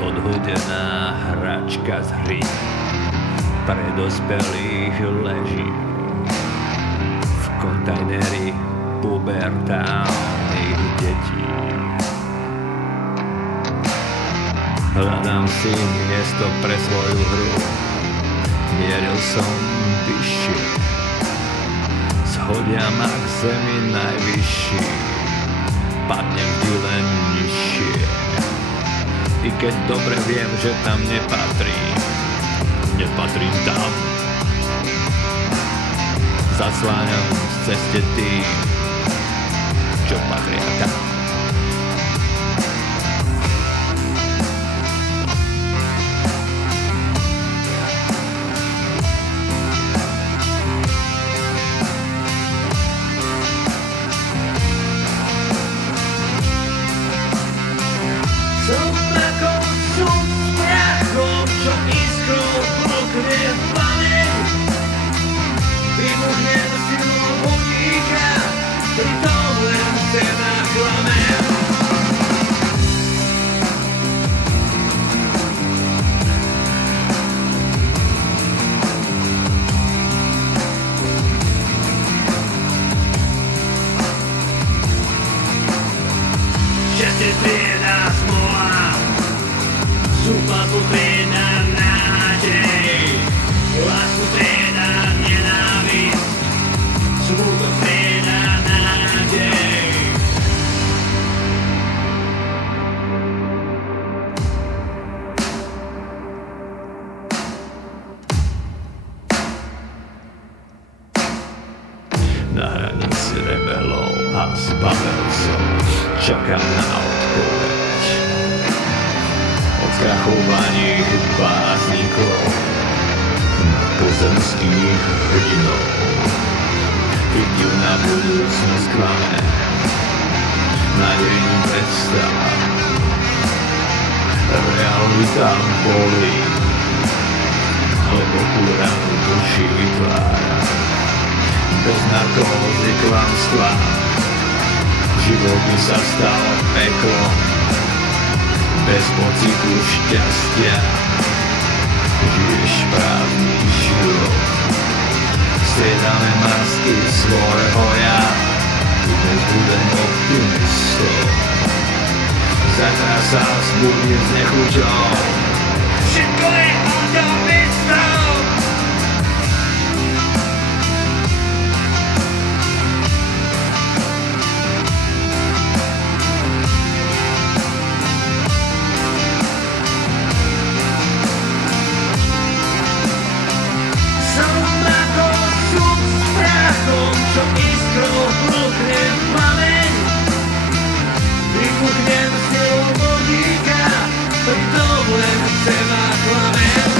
Odhodená hračka z hry pre dospelých leží v kontajneri pubertálnych detí. Hľadám si miesto pre svoju hru, mieril som vyššie, shodia ma k zemi najvyšší, padnem vždy len nižšie. I keď dobre viem, že tam nepatrím tam. Zasláňam z ceste tým, čo patria tam. Som ako sum s prachom, čo iskrou blokne v pamäť. Vybuchnem silou vodíka, pritom len seba klamem. Šťastie strieda smola, súpal strieda nádej, lásku strieda nenávisť, smútok strieda nádej. Na hranici rebelov a zbavil čakám na odpoveď od skrachovaných básnikov na pozemských hrdinov. Fiktivná budúcnosť klame, nádejný predstav, realita bolí, hlbokú ranu duši vytvára, bez narkózy klamstva. Život mi sa stal peklom, bez pocitu šťastia. Žiješ prázdny život, striedame masky svojho ja. Dnes budem optimistou, zajtra sa zbudím s nechuťou. Všetko je optimistou. Čo iskrou blokne v pamäť, vybuchnem silou vodíka, pritom len seba klamem.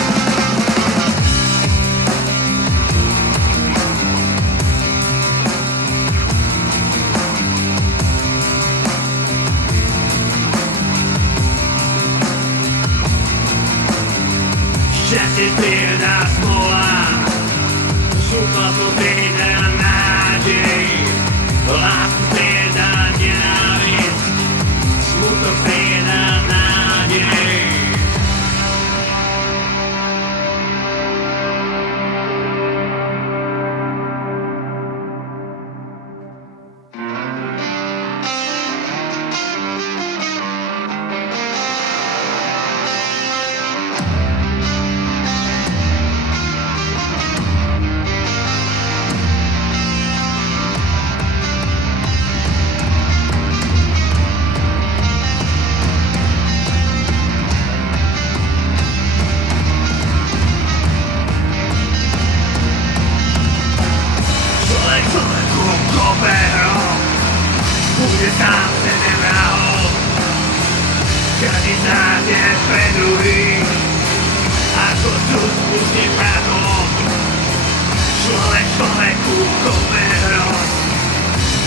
Šťastie strieda smola, súpal strieda nádej, lásku strieda nenávisť, smutok strieda nádej. Bude sám sebe vrahom, každý záde pre druhých, ako súd spustí prachom. Človek človeku kope hroz,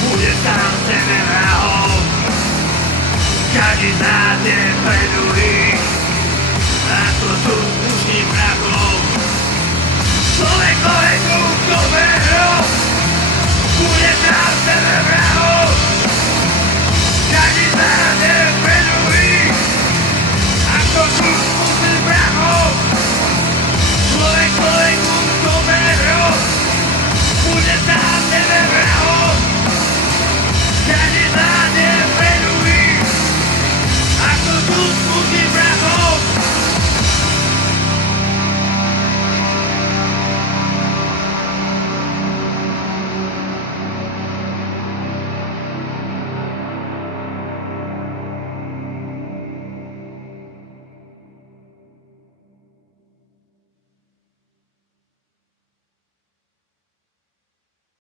bude sám sebe vrahom, každý záde pre druhých, ako súd spustí prachom. Človek človeku kope hroz, bude sám sebe vrahom.